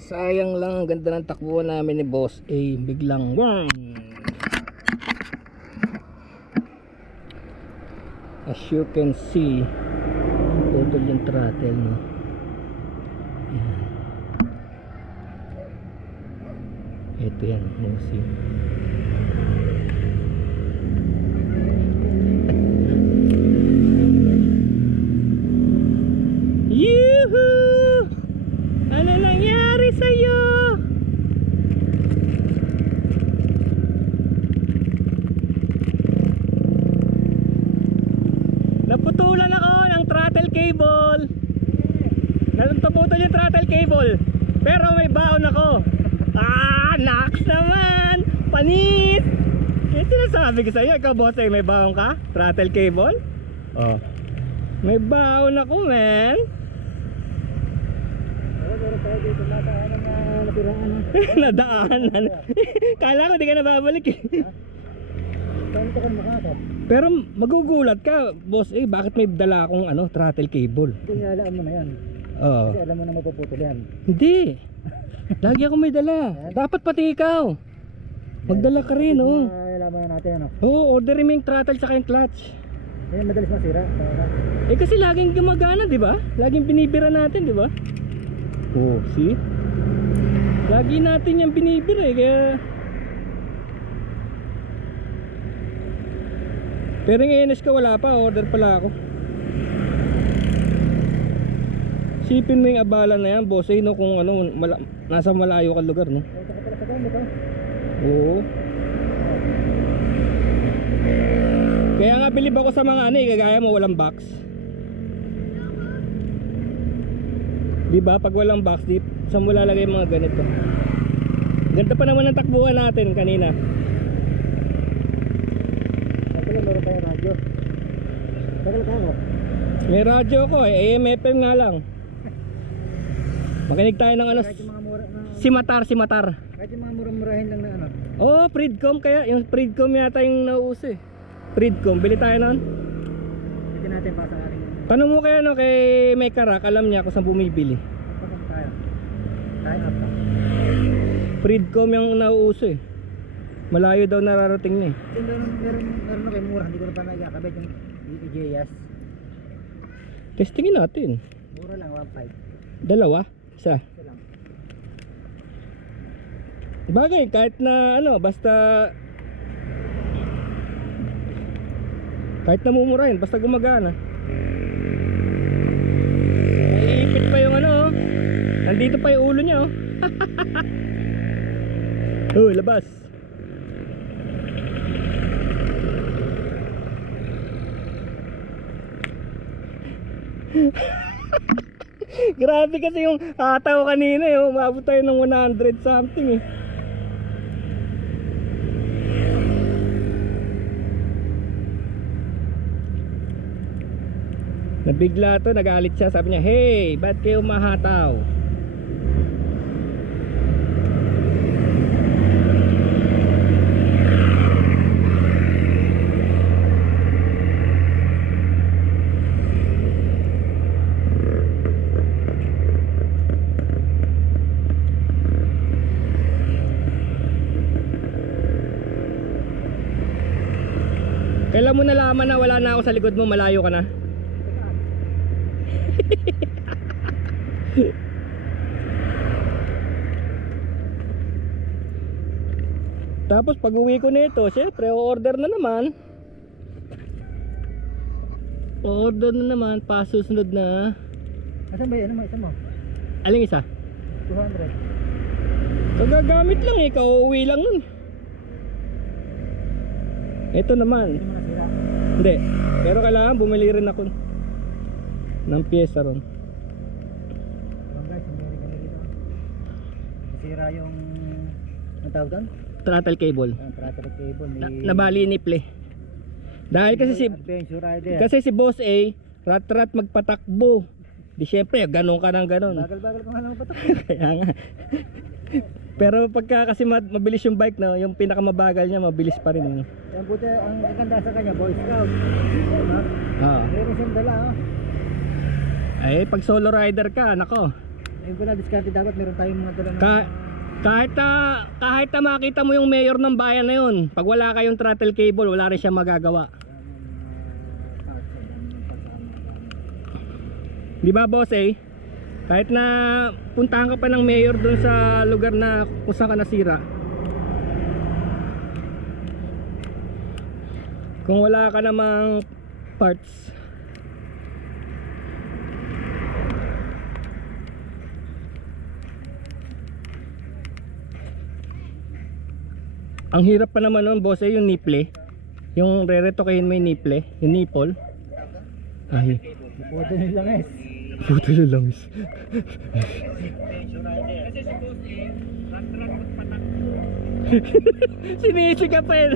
Sayang lang, ang ganda ng takbo namin ni Boss A. Biglang as you can see, total yung throttle, no? Yan. Ito yan, Mosi. Yuhuu! Ano nangyari sa'yo? Naputulan ako ng throttle cable. Naputol yung throttle cable. Pero may baon ako. Naks naman! Panis! Kaya sinasabi ko sa'yo, ikaw boss ay may baon ka? Throttle cable? Oh. May baon ako, man. Pero tayo dito nadaanan na natiraan. Nadaanan. Kala ko di ka nababalik eh. Saan ito ka makakap? Pero magugulat ka, boss eh, bakit may dala akong throttle cable? Hindi alam mo na yan. Oo. Kasi alam mo na mapuputol yan. Hindi. Lagi ako may dala. Dapat pati ikaw. Magdala ka rin, oh. Alam na natin ano. Oo, orderin mo yung throttle sa yung clutch. Yan madalas masira. Eh kasi laging gumagana, di ba? Laging binibira natin, di ba? Oh, see? Lagi natin yung binibira eh, kaya... Pero yung ENS ka wala pa, order pala ako. Sipin mo yung abala na yan, boss, no, kung nasa malayo ka lugar, no? Ito ka pala sa gamit, ha? Oo. Kaya nga bilib ako sa mga kagaya mo walang box. Di ba pag walang box, saan mo lalagay mga ganito? Ganda pa naman ng takbuhan natin kanina. Ito lang, meron tayong radyo. Tagal ka ako. May radyo ko eh, AM FM nga lang. Makinig tayo ng Kahit yung mga mura na... Simatar. Kahit yung mga mura-murahin lang na ano. Oh, Freedcom kaya, yung Freedcom yata yung nauuso eh. Freedcom, bili tayo nun. Hindi natin pa sa ating... Tanong mo kaya kay May Karak, alam niya kung saan bumibili. Pagkak tayo. Tayo up pa. Freedcom yung nauuso eh. Malayo daw nararating niya eh. Meron na kayo mura. Hindi ko na pa nagkakabit yung DPJS. Testingin natin. Mura lang, 1.5. Dalawa? Isa? Ito lang. Bagay, kahit na basta kahit namumurahin, basta gumagana. Naiipit pa yung nandito pa yung ulo niya oh. Oh, labas. Grabe kasi yung ataw kanina eh, umabot tayo ng 100 something eh. Nabigla to, nagalit siya, sabi niya, "Hey, ba't kayo mahataw?" Kailan mo nalaman na wala na ako sa likod mo, malayo ka na? Tapos pag uwi ko nito, syempre order na naman. Order na naman, pasusunod na. Asan ba yan? Isa mo? Aling isa? 200. Kagagamit lang eh, kauwi lang nun. Ito naman. Hindi mo nasira. Hindi, pero kailangan bumili rin ako ng pyesa ron. Guys, hindi kami dito. Nasira yung... Ang tawag doon? Throttle cable. Throttle cable. Nabali niple. Dahil Adventure rider. kasi si Boss A, rat magpatakbo. Di syempre, ganun ka ng ganun. Bagal-bagal ko nga lang patak. Kaya nga. Pero pagka kasi mabilis yung bike, no, yung pinakamabagal niya mabilis pa rin. No? Ang buti, ang ganda sa kanya, Boy Scout. Oo. Meron siyang dala. Ay, pag solo rider ka, nako. Ayun pala, diskarte dapat meron tayong mga dala ng Ka- kahit na makita mo yung mayor ng bayan na yun, pag wala kayong throttle cable, wala rin siya magagawa. Di ba boss eh? Kahit na puntahan ka pa ng mayor dun sa lugar na kung saan ka nasira, kung wala ka namang parts, ang hirap pa naman nun boss eh, yung nipple, yung re-retokahin mo yung nipple, yung nipple. Ay, Puto nila guys. puto na lang. Sinisi ka pa eh.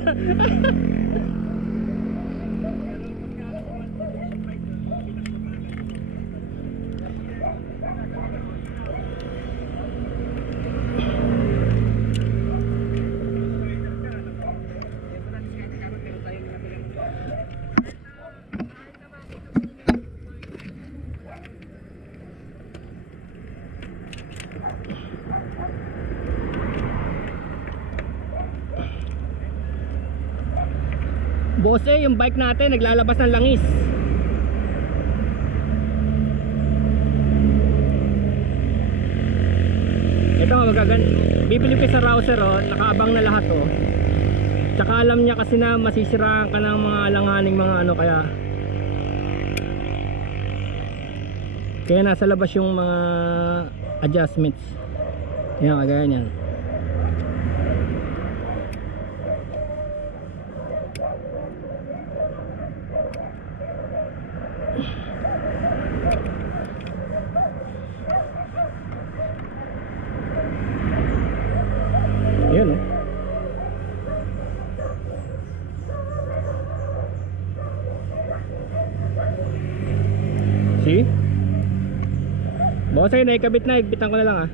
Boss eh, yung bike natin naglalabas ng langis. Ito bibili ko sa rouser oh, nakaabang na lahat oh. Tsaka alam niya kasi na masisiraan ka ng mga alanganing mga ano, kaya nasa labas yung mga adjustments. Yan, kagaya niyan. Yan oh. See? Boss ay naikabit na, igpitan ko na lang ah.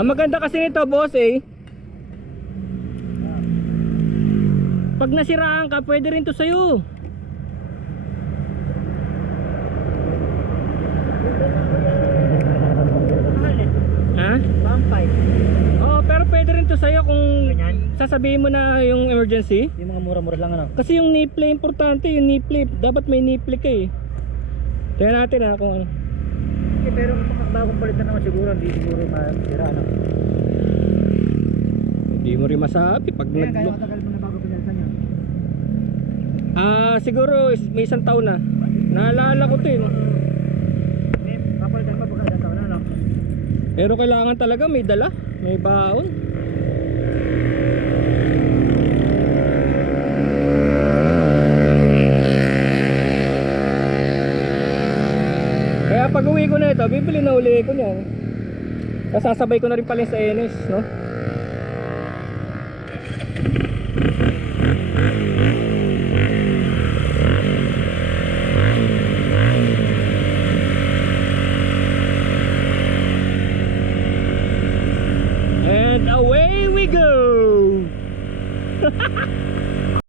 Ang maganda kasi nito boss eh, pag nasiraan ka pwede rin to sa'yo. Ha? Pampay. Oo, pero pwede rin to sa'yo kung Ganyan? sasabihin mo na yung emergency. Yung mga mura-mura lang ano. Kasi yung nipple importante, yung nipple dapat may nipple ka eh. Tingnan natin ha kung ano. Okay, pero kung bagong palitan naman siguro, hindi siguro masira ano. Hindi mo rin masabi pag Kaya kaya katagal mo na bago pinalitan yun. siguro may isang taon na. Naalala ko to eh. Papalitan mo pagka isang taon na ano. Pero kailangan talaga may dala, may baon. Kaya pag uwi ko na ito, bibili na uli ko niyan. Kasasabay ko na rin pala sa NS, no?